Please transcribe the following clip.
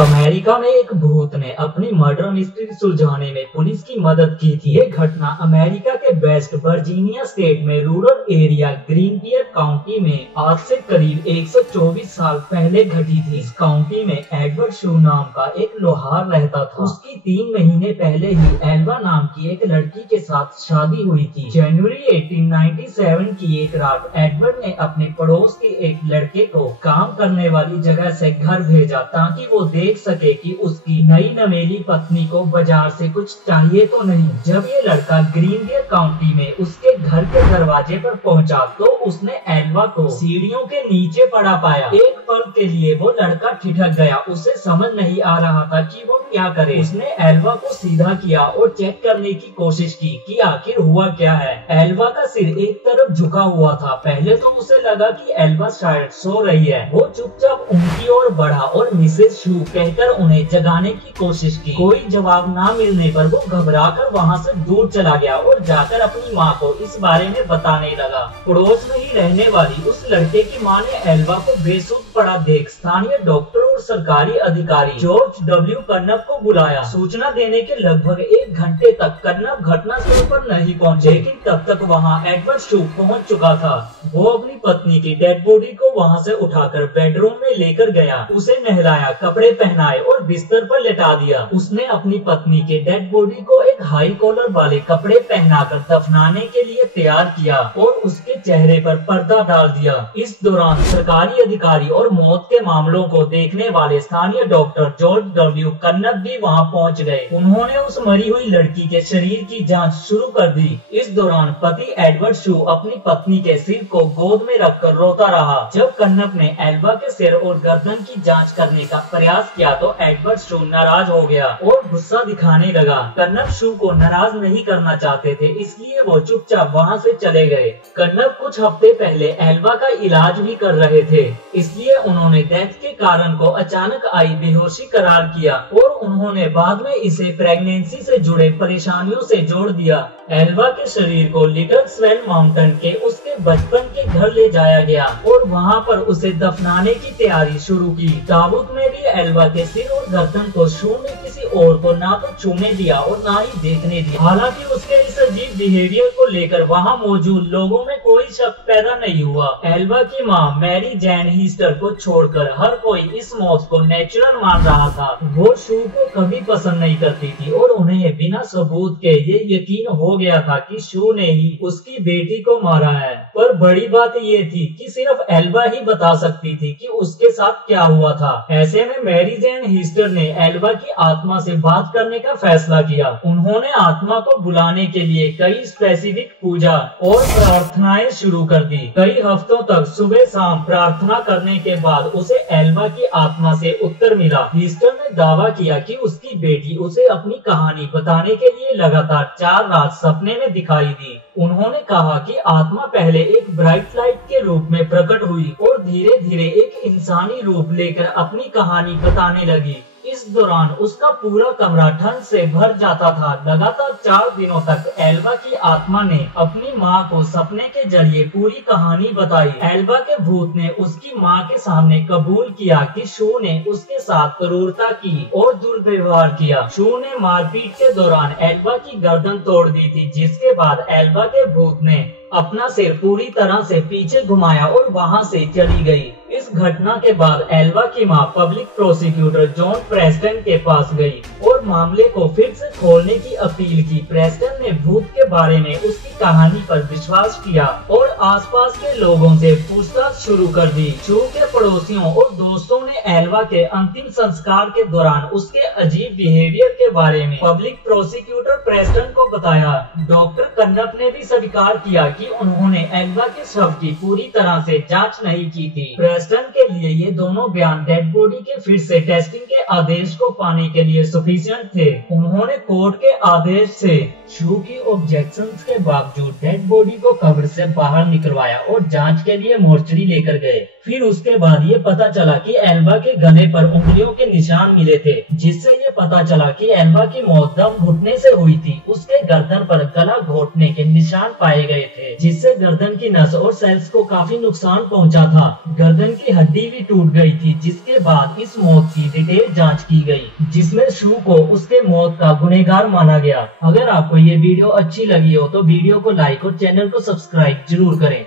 America में एक भूत ने अपनी मर्डर मिस्ट्री सुलझाने में पुलिस की मदद की थी। ये घटना अमेरिका के वेस्ट वर्जीनिया स्टेट में रूरल एरिया ग्रीनपियर काउंटी में आज से करीब 124 साल पहले घटी थी। इस काउंटी में एडवर्ड शू नाम का एक लोहार रहता था। उसकी 3 महीने पहले ही एल्वा नाम की एक लड़की के साथ शादी हुई थी। जनवरी 1897 की एक रात एडवर्ड ने अपने पड़ोस के एक लड़के को काम करने वाली जगह से घर भेजा ताकि वो देख सके कि उसकी नई नवेली पत्नी को बाजार से कुछ चाहिए तो नहीं। जब ये लड़का ग्रीनपियर काउंटी में उसके घर के दरवाजे पर पहुंचा तो उसने एल्वा को सीढ़ियों के नीचे पड़ा पाया। एक पल के लिए वो लड़का ठिठक गया। उसे समझ नहीं आ रहा था कि वो क्या करे। उसने एल्वा को सीधा किया और चेक करने की कोशिश की कि आखिर हुआ क्या है। एल्वा का सिर एक तरफ झुका हुआ था। पहले तो उसे लगा कि एल्वा शायद सो रही है। वो चुपचाप उनकी ओर बढ़ा और मिसेस शू कहकर उन्हें जगाने की कोशिश की। कोई जवाब ना मिलने पर वो घबराकर वहाँ से दूर चला गया और जाकर अपनी माँ को इस बारे में बताने लगा। पड़ोस में ही रहने वाली उस लड़के की माँ ने एल्वा को बेसुध पड़ा देख स्थानीय डॉक्टर और सरकारी अधिकारी जॉर्ज डब्ल्यू कर्नप को बुलाया। सूचना देने के लगभग 1 घंटे तक कर्नप घटनास्थल पर नहीं पहुंचे, लेकिन तब तक वहां एडवर्ड शू पहुंच चुका था। वो अपनी पत्नी की डेड बॉडी को वहां से उठाकर बेडरूम में लेकर गया। उसे नहलाया, कपड़े पहनाए और बिस्तर पर लेटा दिया। उसने अपनी पत्नी के डेड बॉडी को एक हाई कॉलर वाले कपड़े पहनाकर दफनाने के लिए तैयार किया और उसके चेहरे पर पर्दा डाल दिया। इस दौरान सरकारी अधिकारी और मौत के मामलों को देखने वाले स्थानीय डॉक्टर जॉर्ज डब्ल्यू कर्नप भी वहां पहुंच गए। उन्होंने उस मरी हुई लड़की के शरीर की जांच शुरू कर दी। इस दौरान पति एडवर्ड शू अपनी पत्नी के सिर को गोद में रखकर रोता रहा। जब कर्नप ने एल्वा के सिर और गर्दन की जांच करने का प्रयास किया तो एडवर्ड शू नाराज हो गया और गुस्सा दिखाने लगा। कर्नप शू को नाराज नहीं करना चाहते थे, इसलिए वो चुपचाप वहां से चले गए। कर्नप कुछ हफ्ते पहले एल्वा का इलाज भी कर रहे थे, इसलिए उन्होंने डेथ के कारण को अचानक आई बेहोशी करार किया और उन्होंने बाद में इसे प्रेगनेंसी से जुड़े परेशानियों से जोड़ दिया। एल्वा के शरीर को लिटिल स्वेल माउंटेन के उसके बचपन के घर ले जाया गया और वहां पर उसे दफनाने की तैयारी शुरू की। ताबूत में भी एल्वा के सिर और गर्दन को शू ने किसी और को ना तो छूने दिया और ना ही देखने दिया। हालांकि उसके इस अजीब बिहेवियर को लेकर वहां मौजूद लोगों में कोई शक पैदा नहीं हुआ। एल्वा की माँ मैरी जैन हीस्टर को छोड़कर हर कोई इस मौत को नेचुरल मान रहा था। वो शू को कभी पसंद नहीं करती थी और उन्हें बिना सबूत के ये यकीन हो गया था कि शू ने ही उसकी बेटी को मारा है। पर बड़ी बात ये थी कि सिर्फ एल्वा ही बता सकती थी कि उसके साथ क्या हुआ था। ऐसे में मैरी जैन हीस्टर ने एल्वा की आत्मा से बात करने का फैसला किया। उन्होंने आत्मा को बुलाने के लिए कई स्पेसिफिक पूजा और प्रार्थनाएं शुरू कर दी। कई हफ्तों तक सुबह शाम प्रार्थना करने के बाद उसे एल्वा की आत्मा से उत्तर मिला। हीस्टर ने दावा किया कि उसकी बेटी उसे अपनी कहानी बताने के लिए लगातार 4 रात सपने में दिखाई दी। उन्होंने कहा कि आत्मा पहले एक ब्राइट लाइट के रूप में प्रकट हुई और धीरे धीरे एक इंसानी रूप लेकर अपनी कहानी बताने लगी। इस दौरान उसका पूरा कमरा ठंड से भर जाता था। लगातार 4 दिनों तक एल्वा की आत्मा ने अपनी माँ को सपने के जरिए पूरी कहानी बताई। एल्वा के भूत ने उसकी माँ के सामने कबूल किया कि शू ने उसके साथ क्रूरता की और दुर्व्यवहार किया। शू ने मारपीट के दौरान एल्वा की गर्दन तोड़ दी थी, जिसके बाद एल्वा के भूत ने अपना सिर पूरी तरह से पीछे घुमाया और वहां से चली गई। इस घटना के बाद एल्वा की मां पब्लिक प्रोसिक्यूटर जॉन प्रेस्टन के पास गई और मामले को फिर से खोलने की अपील की। प्रेस्टन ने भूत के बारे में उसकी कहानी पर विश्वास किया और आसपास के लोगों से पूछताछ शुरू कर दी। शू के पड़ोसियों और दोस्तों ने एल्वा के अंतिम संस्कार के दौरान उसके अजीब बिहेवियर के बारे में पब्लिक प्रोसिक्यूटर प्रेस्टन को बताया। डॉक्टर कर्नप ने भी स्वीकार किया कि उन्होंने एल्वा के शव की पूरी तरह से जांच नहीं की थी। प्रेस्टन के लिए ये दोनों बयान डेड बॉडी के फिर से टेस्टिंग के आदेश को पाने के लिए सफिशिएंट नेग्लिजेंट थे। उन्होंने कोर्ट के आदेश से शू की ऑब्जेक्शंस के बावजूद डेड बॉडी को कब्र से बाहर निकलवाया और जांच के लिए मोर्चरी लेकर गए। फिर उसके बाद ये पता चला कि एल्बा के गले पर उंगलियों के निशान मिले थे, जिससे ये पता चला कि एल्बा की मौत दम घुटने से हुई थी। उसके गर्दन पर गला घोटने के निशान पाए गए थे, जिससे गर्दन की नस और सेल्स को काफी नुकसान पहुंचा था। गर्दन की हड्डी भी टूट गई थी, जिसके बाद इस मौत की डिटेल जांच की गई, जिसमें शू को उसके मौत का गुनहगार माना गया। अगर आपको ये वीडियो अच्छी लगी हो तो वीडियो को लाइक और चैनल को सब्सक्राइब जरूर करें।